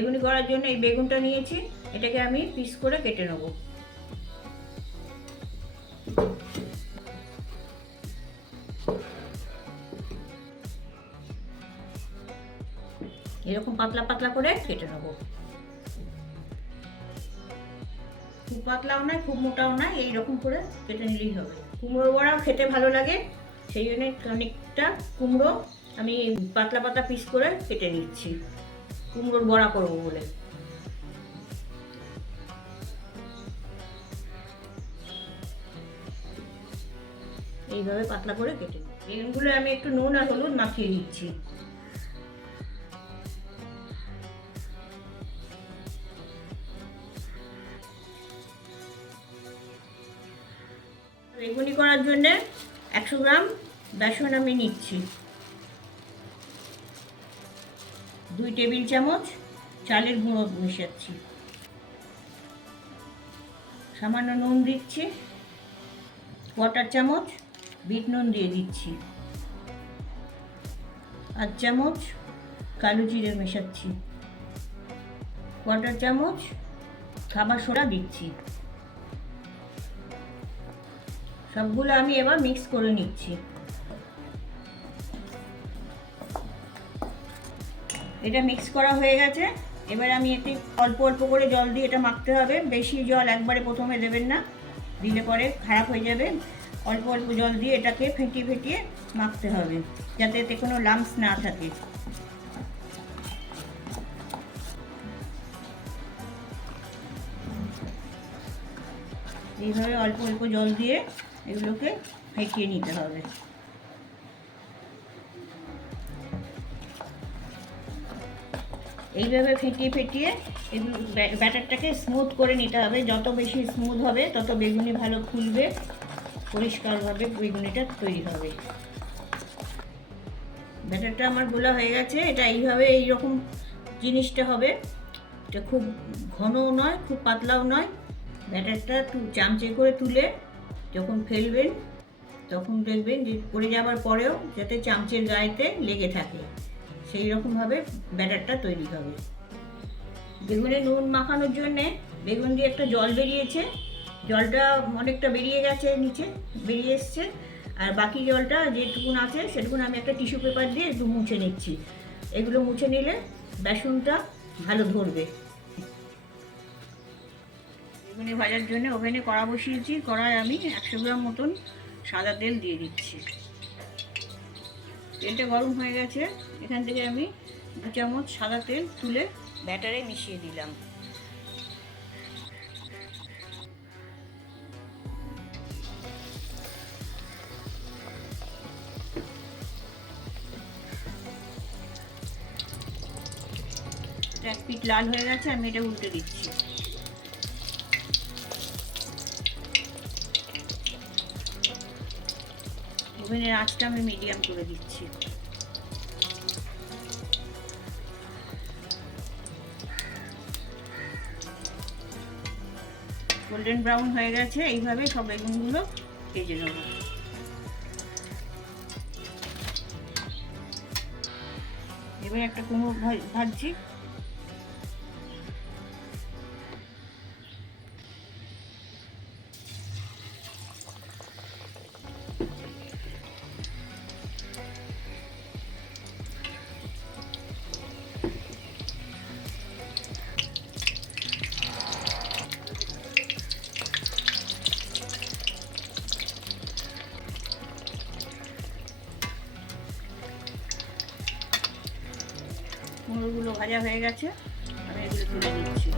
বেগুনি করার জন্য এই বেগুনটা নিয়েছি, এটাকে আমি পিস করে কেটে নেব। এরকম পাতলা পাতলা করে কেটে নেব। খুব পাতলাও নয়, খুব মোটাও নয়, এইরকম করে কেটে নিলেই হবে। কুমড়ো বড়া খেতে ভালো লাগে, সেই জন্য অনেকটা কুমড়ো আমি পাতলা পাতলা পিস করে কেটে নিচ্ছি, কুমড়োর বড়া করবো বলে। এইভাবে পাতলা করে কেটে বেগুনগুলো আমি একটু নুন আর হলুদ মাখিয়ে দিচ্ছি। বেগুনি করার জন্য 100 গ্রাম বেসন আমি নিচ্ছি, 2 টেবিল চামচ চালের গুঁড়ো মিশাচ্ছি, সামান্য নুন দিচ্ছি, 1/4 চামচ বিট নুন দিয়ে দিচ্ছি, 1 চামচ কালো জিরে মেশাচ্ছি, 1/4 চামচ খাবার সোডা দিচ্ছি। সবগুলো আমি এবার মিক্স করে নিচ্ছি। এটা মিক্স করা হয়ে গেছে, এবার আমি এতে অল্প অল্প করে জল দিয়ে এটা মাখতে হবে। বেশি জল একবারে প্রথমে দেবেন না, দিলে পরে খারাপ হয়ে যাবে। অল্প অল্প জল দিয়ে এটাকে ফেটিয়ে ফেটিয়ে মাখতে হবে, যাতে এতে কোনো লাম্পস না থাকে। এইভাবে অল্প অল্প জল দিয়ে এগুলোকে ফেটিয়ে নিতে হবে। এইভাবে ফেটিয়ে ফেটিয়ে এগুলো ব্যাটারটাকে স্মুথ করে নিতে হবে। যত বেশি স্মুথ হবে তত বেগুনি ভালো ফুলবে, পরিষ্কারভাবে বেগুনিটা তৈরি হবে। ব্যাটারটা আমার গোলা হয়ে গেছে। এটা এইভাবে এইরকম জিনিসটা হবে, এটা খুব ঘনও নয়, খুব পাতলাও নয়। ব্যাটারটা চামচে করে তুলে যখন ফেলবেন তখন দেখবেন যে পড়ে যাওয়ার পরেও যাতে চামচের গায়েতে লেগে থাকে, সেই রকমভাবে ব্যাটারটা তৈরি হবে। বেগুনে নুন মাখানোর জন্যে বেগুন দিয়ে একটা জল বেরিয়েছে, জলটা অনেকটা বেরিয়ে গেছে, নিচে বেরিয়ে এসছে। আর বাকি জলটা যেটুকুন আছে সেটুকুন আমি একটা টিস্যু পেপার দিয়ে একটু মুছে নিচ্ছি। এগুলো মুছে নিলে বেসনটা ভালো ধরবে। বেগুনি ভাজার জন্য ওভেনে কড়া বসিয়েছি, কড়ায় আমি 100 গ্রাম মতন সাদা তেল দিয়ে দিচ্ছি। তেলটা গরম হয়ে গেছে, এখান থেকে আমি 2 চামচ সাদা তেল তুলে ব্যাটারে মিশিয়ে দিলাম। এক পিঠ লাল হয়ে গেছে, আমি এটা উল্টে দিচ্ছি। ওভেনের আঁচটা আমি মিডিয়াম করে দিচ্ছি। গোল্ডেন ব্রাউন হয়ে গেছে, এইভাবে সব বেগুনগুলো ভেজে নেব। এবার একটা কুমড়ো ভাজছি। কুমড়োগুলো ভাজা হয়ে গেছে, আমি এগুলো তুলে দিচ্ছি।